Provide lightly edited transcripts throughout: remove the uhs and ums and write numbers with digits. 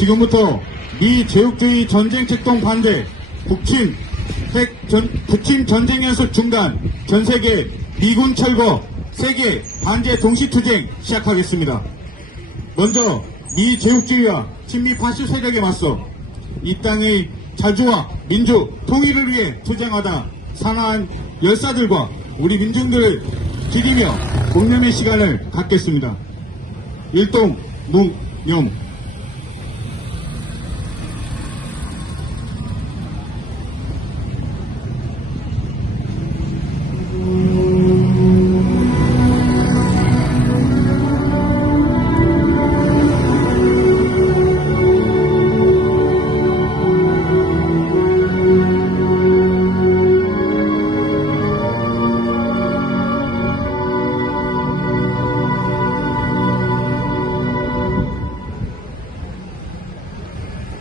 지금부터 미 제국주의 전쟁 책동 반대, 북침 전쟁 연습 중단, 전 세계 미군 철거, 세계 반제 동시투쟁 시작하겠습니다. 먼저 미 제국주의와 친미 파시 세력에 맞서 이 땅의 자주와 민주 통일을 위해 투쟁하다 사나운 열사들과 우리 민중들을 기리며 공념의 시간을 갖겠습니다. 일동 묵념.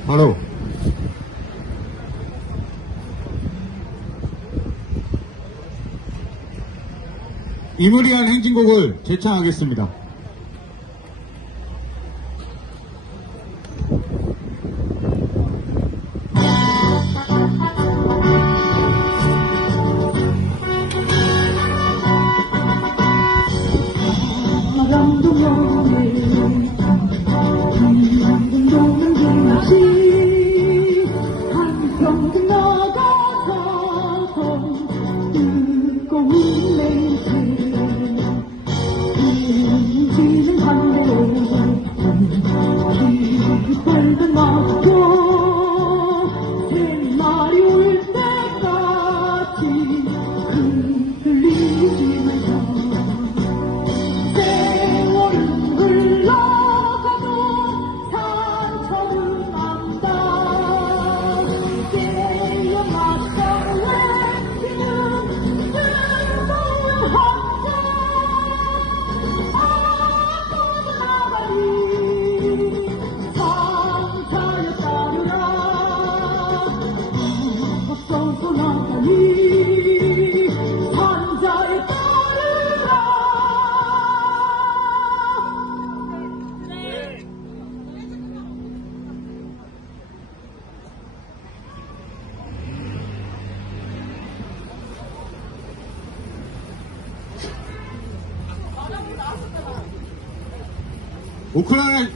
바로 이무리한 행진곡을 제창하겠습니다.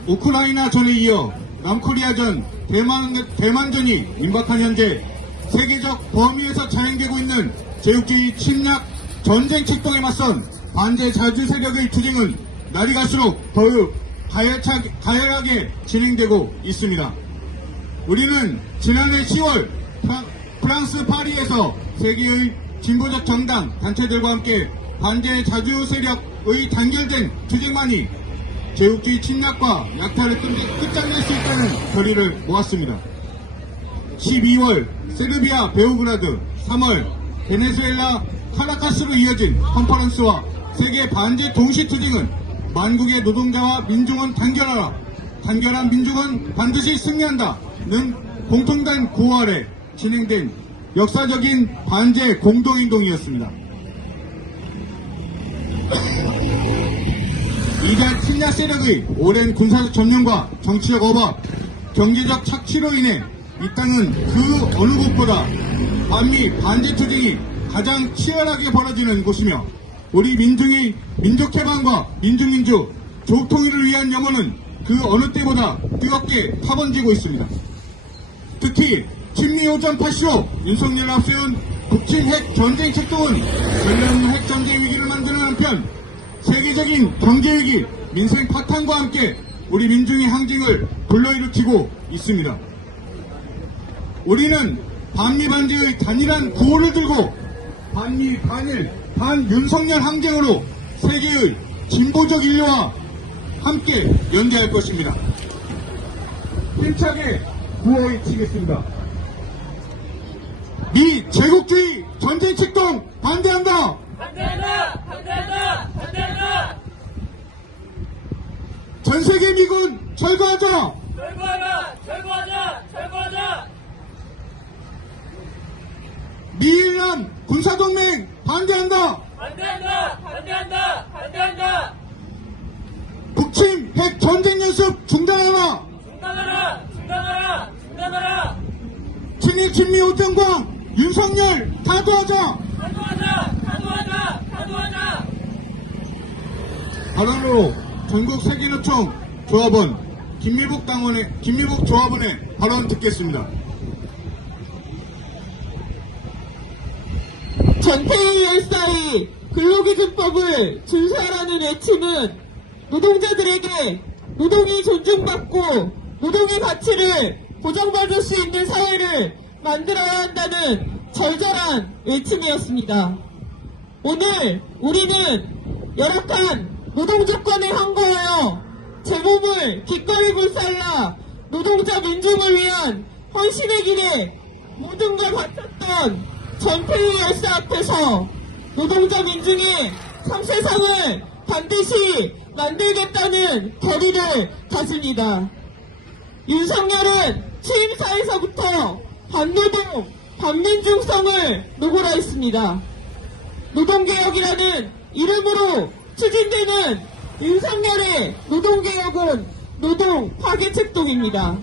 우크라이나전에 이어 남코리아전, 대만전이 임박한 현재 세계적 범위에서 자행되고 있는 제국주의 침략 전쟁 책동에 맞선 반제 자주 세력의 투쟁은 날이 갈수록 더욱 가열하게 진행되고 있습니다. 우리는 지난해 10월 프랑스 파리에서 세계의 진보적 정당 단체들과 함께 반제 자주 세력의 단결된 투쟁만이 제국주의 침략과 약탈을 끝장낼 수 있다는 결의를 모았습니다. 12월 세르비아 베오그라드, 3월 베네수엘라 카라카스로 이어진 컨퍼런스와 세계 반제 동시투쟁은 만국의 노동자와 민중은 단결하라, 단결한 민중은 반드시 승리한다는 공통된 구호 아래 진행된 역사적인 반제 공동행동이었습니다. 이단 침략 세력의 오랜 군사적 점령과 정치적 억압, 경제적 착취로 인해 이 땅은 그 어느 곳보다 반미 반제 투쟁이 가장 치열하게 벌어지는 곳이며 우리 민중의 민족해방과 민중민주, 조국통일을 위한 염원은 그 어느 때보다 뜨겁게 타번지고 있습니다. 특히 친미 오전 85 윤석열 앞세운 북친 핵 전쟁 책동은 전면 핵 전쟁 위기를 만드는 한편 세계적인 경제위기, 민생 파탄과 함께 우리 민중의 항쟁을 불러일으키고 있습니다. 우리는 반미 반제의 단일한 구호를 들고 반미 반일 반윤석열 항쟁으로 세계의 진보적 인류와 함께 연대할 것입니다. 힘차게 구호 외치겠습니다. 미 제국주의 전쟁 책동 반대한다! 반대한다! 반대한다! 반대한다! 전세계 미군 철거하자! 철거하자! 철거하자! 철거하자! 미일남 군사동맹 반대한다! 반대한다! 반대한다! 반대한다! 북침 핵 전쟁 연습 중단하라! 중단하라! 노동의 진미 오정광, 윤석열 다 도와줘! 가도하자! 발언으로 전국 세기노총 조합원 김미복 조합원의 발언 듣겠습니다. 전태희 열사의 근로기준법을 준수하라는 외침은 노동자들에게 노동이 존중받고 노동의 가치를 보장받을 수 있는 사회를 만들어야 한다는 절절한 외침이었습니다. 오늘 우리는 열악한 노동조건에 항거하여 제 몸을 기꺼이 불살라 노동자 민중을 위한 헌신의 길에 모든 걸 바쳤던 전태희 열사 앞에서 노동자 민중의 참세상을 반드시 만들겠다는 결의를 다집니다. 윤석열은 취임사에서부터 반노동, 반민중성을 노골화했습니다. 노동개혁이라는 이름으로 추진되는 윤석열의 노동개혁은 노동 파괴책동입니다.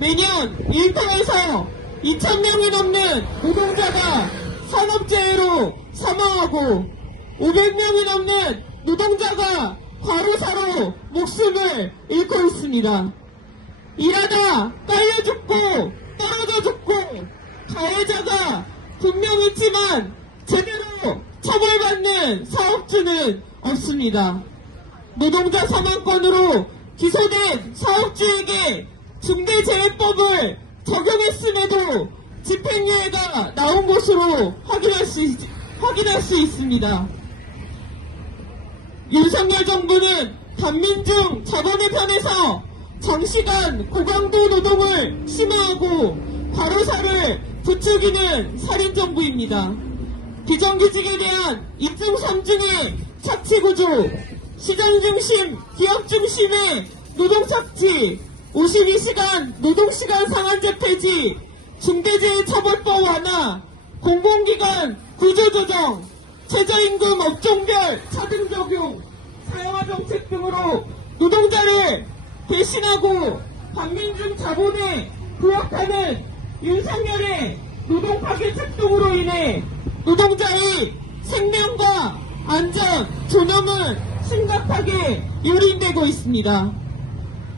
매년 일터에서 2,000명이 넘는 노동자가 산업재해로 사망하고 500명이 넘는 노동자가 과로사로 목숨을 잃고 있습니다. 일하다 깔려 죽고 떨어져 죽고 가해자가 분명했지만 제대로 처벌받는 사업주는 없습니다. 노동자 사망권으로 기소된 사업주에게 중대재해법을 적용했음에도 집행유예가 나온 것으로 확인할 수 있습니다. 윤석열 정부는 반민중 자본의 편에서 장시간 고강도 노동을 심화하고 과로사를 부추기는 살인정부입니다. 비정규직에 대한 2중, 3중의 착취구조, 시장중심, 기업중심의 노동착취, 52시간 노동시간 상한제 폐지, 중대재해처벌법 완화, 공공기관 구조조정, 최저임금 업종별 차등 적용, 사형화 정책 등으로 노동자를 배신하고 반민중 자본에 부역하는 윤석열의 노동 파괴 책동으로 인해 노동자의 생명과 안전, 존엄은 심각하게 유린되고 있습니다.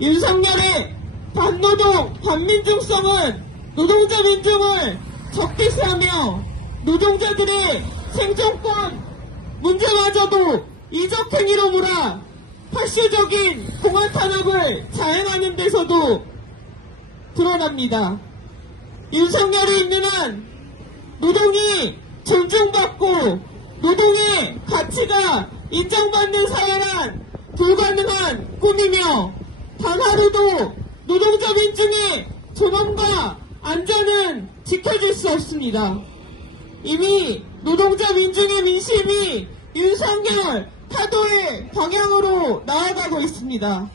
윤석열의 반노동, 반민중성은 노동자 민중을 적대시하며 노동자들의 생존권 문제마저도 이적행위로 몰아 파쇼적인 공안 탄압을 자행하는 데서도 드러납니다. 윤석열이 있는 한 노동이 존중받고 노동의 가치가 인정받는 사회란 불가능한 꿈이며 단 하루도 노동자 민중의 존엄과 안전은 지켜줄 수 없습니다. 이미 노동자 민중의 민심이 윤석열 타도의 방향으로 나아가고 있습니다.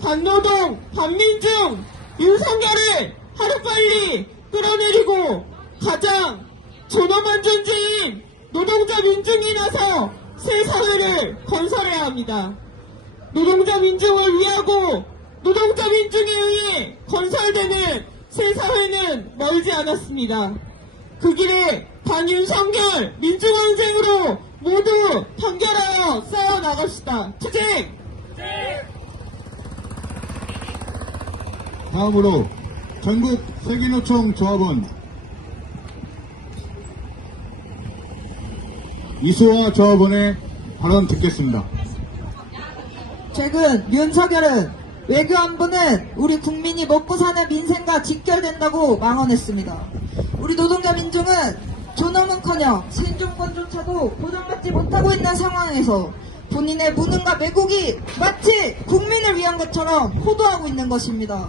반노동, 반민중, 윤석열을 하루빨리 끌어내리고 가장 존엄한 존재인 노동자 민중이 나서 새 사회를 건설해야 합니다. 노동자 민중을 위하고 노동자 민중에 의해 건설되는 새 사회는 멀지 않았습니다. 그 길에 반윤석열 민중항쟁으로 모두 단결하여 쌓여나갑시다. 투쟁! 다음으로 전국 세기노총 조합원 이수화 조합원의 발언 듣겠습니다. 최근 윤석열은 외교안보는 우리 국민이 먹고 사는 민생과 직결된다고 망언했습니다. 우리 노동자 민중은 존엄은커녕 생존권조차도 보장받지 못하고 있는 상황에서 본인의 무능과 매국이 마치 국민을 위한 것처럼 호도하고 있는 것입니다.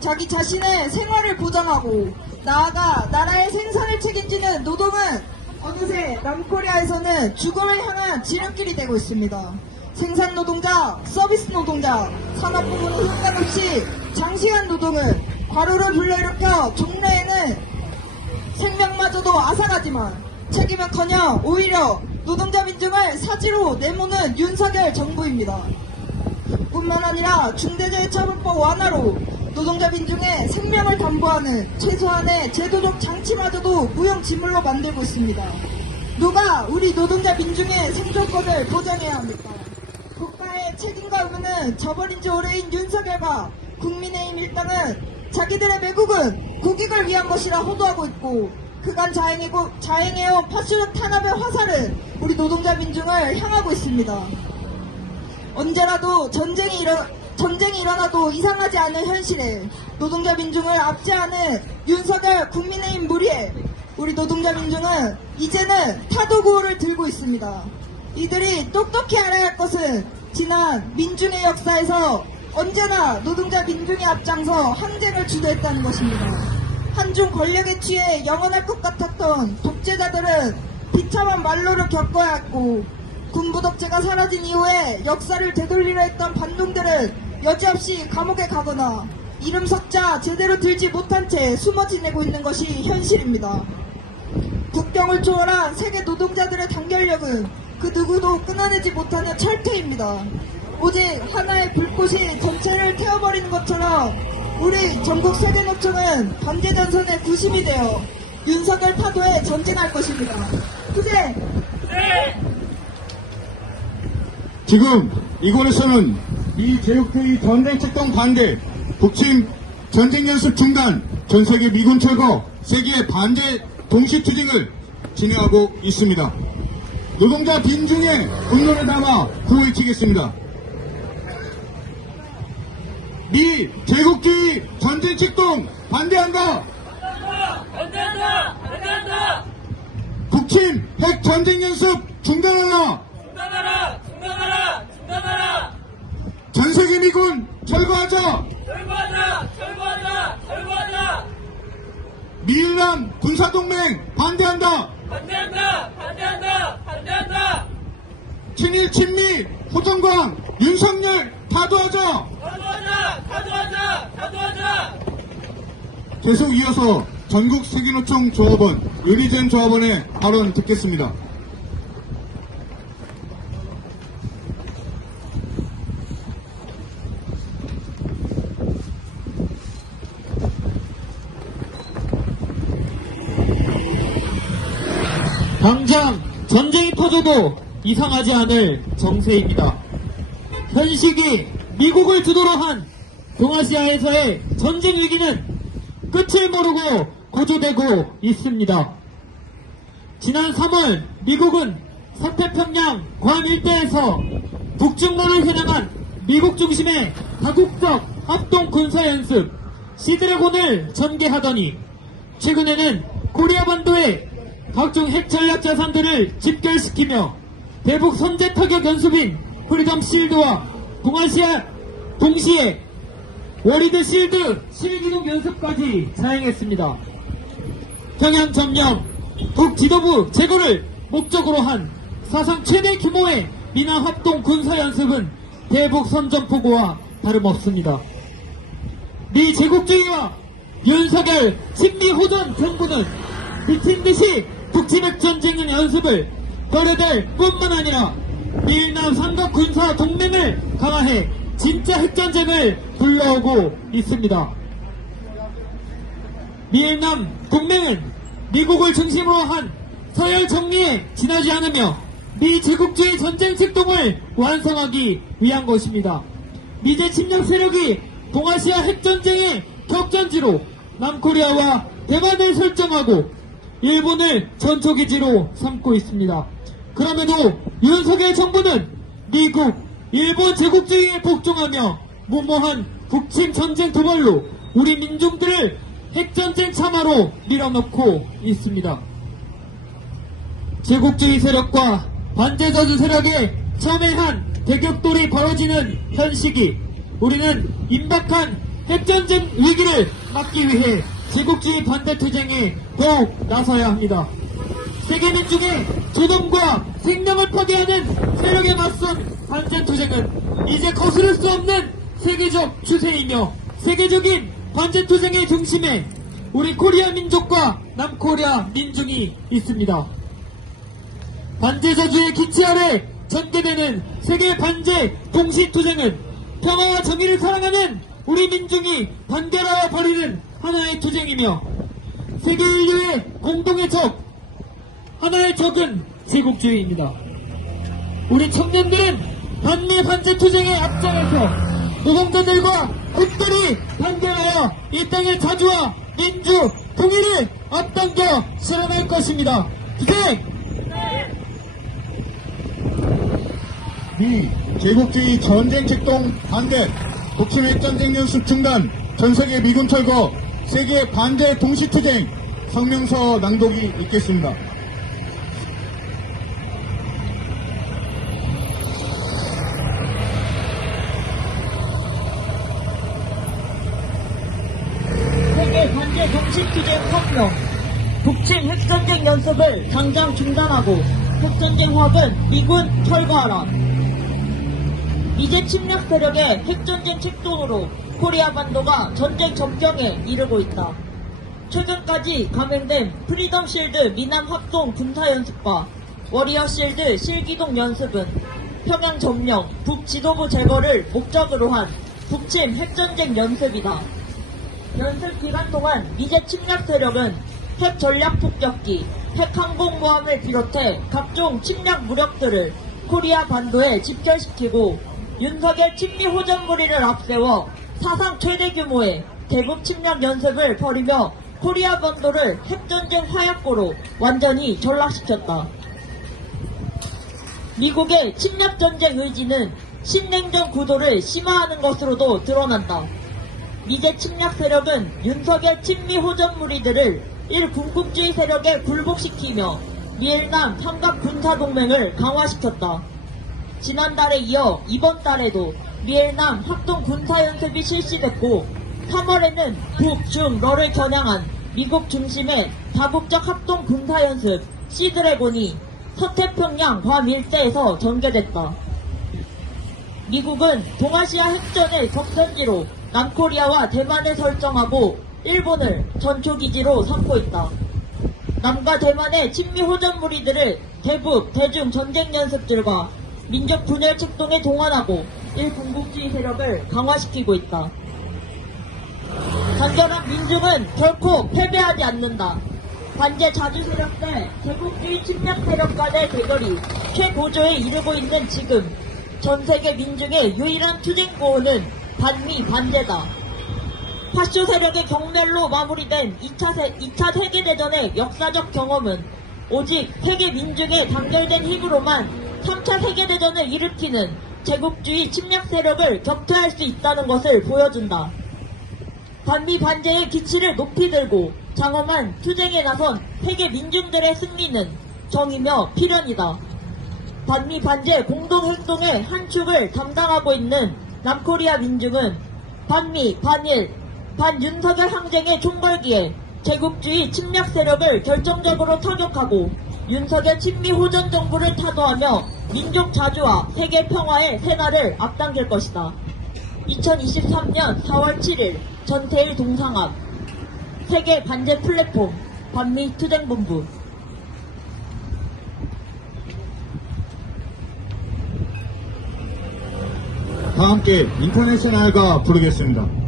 자기 자신의 생활을 보장하고 나아가 나라의 생산을 책임지는 노동은 어느새 남코리아에서는 죽음을 향한 지름길이 되고 있습니다. 생산 노동자, 서비스 노동자, 산업 부문은 상관없이 장시간 노동은 과로를 불러일으켜 종래에는 생명마저도 앗아가지만 책임은커녕 오히려 노동자 민중을 사지로 내모는 윤석열 정부입니다. 뿐만 아니라 중대재해처벌법 완화로 노동자 민중의 생명을 담보하는 최소한의 제도적 장치마저도 무용지물로 만들고 있습니다. 누가 우리 노동자 민중의 생존권을 보장해야 합니까? 국가의 책임과 의무는 저버린 지 오래인 윤석열과 국민의힘 일당은 자기들의 매국은 국익을 위한 것이라 호도하고 있고, 그간 자행해온 파쇼적 탄압의 화살은 우리 노동자 민중을 향하고 있습니다. 언제라도 전쟁이 일어나도 이상하지 않은 현실에 노동자 민중을 압제하는 윤석열 국민의힘 무리에 우리 노동자 민중은 이제는 타도구호를 들고 있습니다. 이들이 똑똑히 알아야 할 것은 지난 민중의 역사에서 언제나 노동자 민중이 앞장서 항쟁을 주도했다는 것입니다. 한중 권력에 취해 영원할 것 같았던 독재자들은 비참한 말로를 겪어야 했고, 군부 독재가 사라진 이후에 역사를 되돌리려 했던 반동들은 여지없이 감옥에 가거나 이름 석자 제대로 들지 못한 채 숨어 지내고 있는 것이 현실입니다. 국경을 초월한 세계 노동자들의 단결력은 그 누구도 끊어내지 못하는 철퇴입니다. 오직 하나의 불꽃이 전체를 태워버리는 것처럼 우리 전국 세계노총은 반대전선의 구심이 되어 윤석열 파도에 전진할 것입니다. 투쟁! 지금 이곳에서는 이 제국주의 전쟁 책동 반대, 북침 전쟁 연습 중단, 전세계 미군 철거, 세계 반대 동시투쟁을 진행하고 있습니다. 노동자 빈중의 분노를 담아 구호외치겠습니다. 미 제국주의 전쟁 책동 반대한다! 반대한다! 반대한다! 북침 핵 전쟁 연습 중단하라! 중단하라! 중단하라! 중단하라! 전세계 미군 철거하자! 철거하자! 철거하자! 철거하자! 미일남 군사동맹 반대한다! 반대한다! 반대한다! 반대한다! 친일 친미 호정광 윤석열 타도하자! 가도하자! 가도하자! 가도하자! 계속 이어서 전국 세계노총 조합원 윤희전 조합원의 발언 듣겠습니다. 당장 전쟁이 터져도 이상하지 않을 정세입니다. 현 시기 미국을 주도로 한 동아시아에서의 전쟁 위기는 끝을 모르고 고조되고 있습니다. 지난 3월 미국은 서태평양 괌 일대에서 북중로를 겨냥한 미국 중심의 다국적 합동 군사연습 시드래곤을 전개하더니, 최근에는 코리아 반도에 각종 핵 전략 자산들을 집결시키며 대북 선제 타격 연습인 프리덤 실드와 동시에 워리드 실드 실기동 연습까지 자행했습니다. 평양 점령, 북 지도부 제거를 목적으로 한 사상 최대 규모의 미남 합동 군사 연습은 대북 선전포고와 다름없습니다. 미 제국주의와 윤석열 친미 호전 정부는 미친 듯이 북침핵 전쟁의 연습을 거래될 뿐만 아니라 미일남 삼각 군사 동맹을 강화해 진짜 핵전쟁을 불러오고 있습니다. 미일남 동맹은 미국을 중심으로 한 서열 정리에 지나지 않으며 미 제국주의 전쟁 책동을 완성하기 위한 것입니다. 미제 침략 세력이 동아시아 핵전쟁의 격전지로 남코리아와 대만을 설정하고 일본을 전초기지로 삼고 있습니다. 그럼에도 윤석열 정부는 미국, 일본 제국주의에 복종하며 무모한 북침 전쟁 도발로 우리 민중들을 핵전쟁 참화로 밀어넣고 있습니다. 제국주의 세력과 반제저주 세력의 첨예한 대격돌이 벌어지는 현 시기, 우리는 임박한 핵전쟁 위기를 막기 위해 제국주의 반대투쟁에 더욱 나서야 합니다. 세계 민중의 존엄과 생명을 파괴하는 세력에 맞선 반제투쟁은 이제 거스를 수 없는 세계적 추세이며, 세계적인 반제투쟁의 중심에 우리 코리아 민족과 남코리아 민중이 있습니다. 반제저주의 기치 아래 전개되는 세계 반제 동시투쟁은 평화와 정의를 사랑하는 우리 민중이 반대하여 벌이는 하나의 투쟁이며 세계 인류의 공동의 적, 하나의 적은 제국주의입니다. 우리 청년들은 반미 반제 투쟁의 앞장에서 노동자들과 굳건히 반대하여 이 땅의 자주와 민주, 통일을 앞당겨 실현할 것입니다. 투쟁! 미 제국주의 전쟁 책동 반대, 독침 핵전쟁 연습 중단, 전세계 미군 철거, 세계 반대 동시투쟁 성명서 낭독이 있겠습니다. 세계 반제 동시투쟁 성명. 북침 핵전쟁 연습을 당장 중단하고 핵전쟁 확은 미군 철거하라. 미제 침략 세력의 핵전쟁 책동으로 코리아 반도가 전쟁 접경에 이르고 있다. 최근까지 감행된 프리덤 실드 미남 합동 군사 연습과 워리어 실드 실기동 연습은 평양 점령, 북지도부 제거를 목적으로 한 북침 핵전쟁 연습이다. 연습 기간 동안 미제 침략 세력은 핵 전략 폭격기, 핵 항공모함을 비롯해 각종 침략 무력들을 코리아 반도에 집결시키고 윤석열 친미 호전 무리를 앞세워 사상 최대 규모의 대북 침략 연습을 벌이며 코리아 반도를 핵전쟁 화약고로 완전히 전락시켰다. 미국의 침략 전쟁 의지는 신냉전 구도를 심화하는 것으로도 드러난다. 미제 침략 세력은 윤석열 친미 호전 무리들을 일군국주의 세력에 굴복시키며 미일남 삼각 군사동맹을 강화시켰다. 지난달에 이어 이번 달에도 미일남 합동 군사연습이 실시됐고 3월에는 북, 중, 러를 겨냥한 미국 중심의 다국적 합동 군사연습 시드래곤이 서태평양 괌 일대에서 전개됐다. 미국은 동아시아 핵전의 적선지로 남코리아와 대만을 설정하고 일본을 전초기지로 삼고 있다. 남과 대만의 친미 호전 무리들을 대북, 대중 전쟁 연습들과 민족 분열 책동에 동원하고 일군국주의 세력을 강화시키고 있다. 단결한 민중은 결코 패배하지 않는다. 반제 자주 세력 대 제국주의 침략 세력 간의 대결이 최고조에 이르고 있는 지금 전세계 민중의 유일한 투쟁고원은 반미 반제다. 파쇼 세력의 경멸로 마무리된 2차 세계대전의 역사적 경험은 오직 세계 민중의 단결된 힘으로만 3차 세계대전을 일으키는 제국주의 침략 세력을 격퇴할 수 있다는 것을 보여준다. 반미 반제의 기치를 높이 들고 장엄한 투쟁에 나선 세계 민중들의 승리는 정이며 필연이다. 반미 반제 공동행동의 한 축을 담당하고 있는 남코리아 민중은 반미, 반일, 반윤석열 항쟁의 총궐기에 제국주의 침략 세력을 결정적으로 타격하고 윤석열 친미 호전 정부를 타도하며 민족 자주와 세계 평화의 새날을 앞당길 것이다. 2023년 4월 7일 전태일 동상암 세계 반제 플랫폼 반미 투쟁본부. 다 함께 인터내셔널가 부르겠습니다.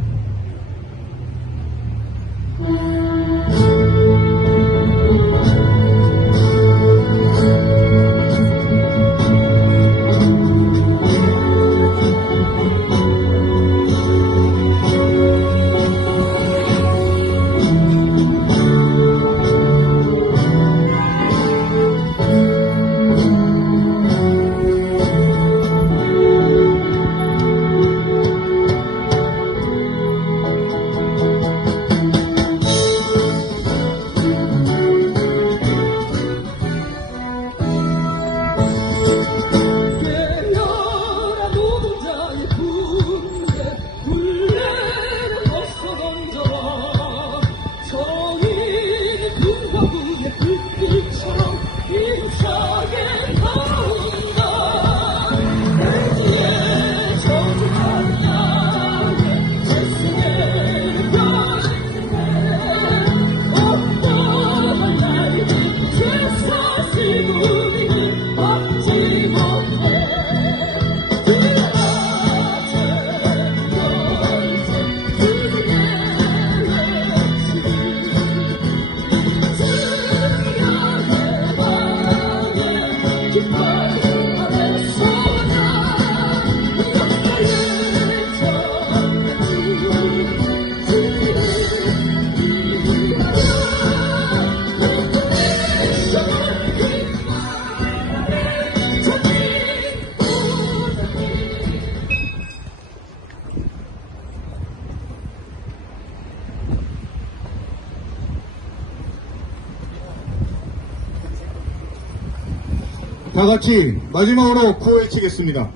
다 같이 마지막으로 구호 외치겠습니다.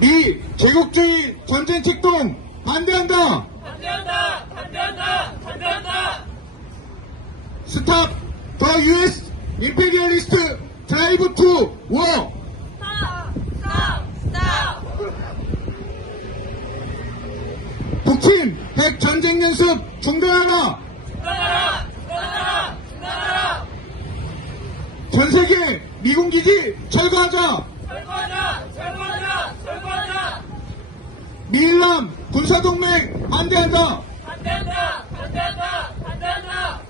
미 제국주의 전쟁 책동 반대한다. 반대한다. 반대한다. 반대한다. 스탑 더 US 임페리얼리스트 드라이브 투 워. 스탑. 스탑. 북침 핵 전쟁 연습 중단하라. 중단하라. 중단하라. 중단하라. 전 세계 미군 기지 철거하자. 철거하자. 철거하자. 철거하자. 미일남 군사동맹 반대한다. 반대한다. 반대한다. 반대한다.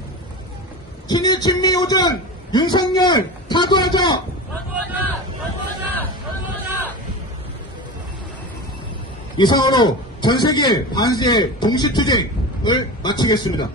친일 친미 오전 윤석열 사과하자. 사과하자. 사과하자. 사과하자. 이상으로 전 세계 반세 동시투쟁을 마치겠습니다.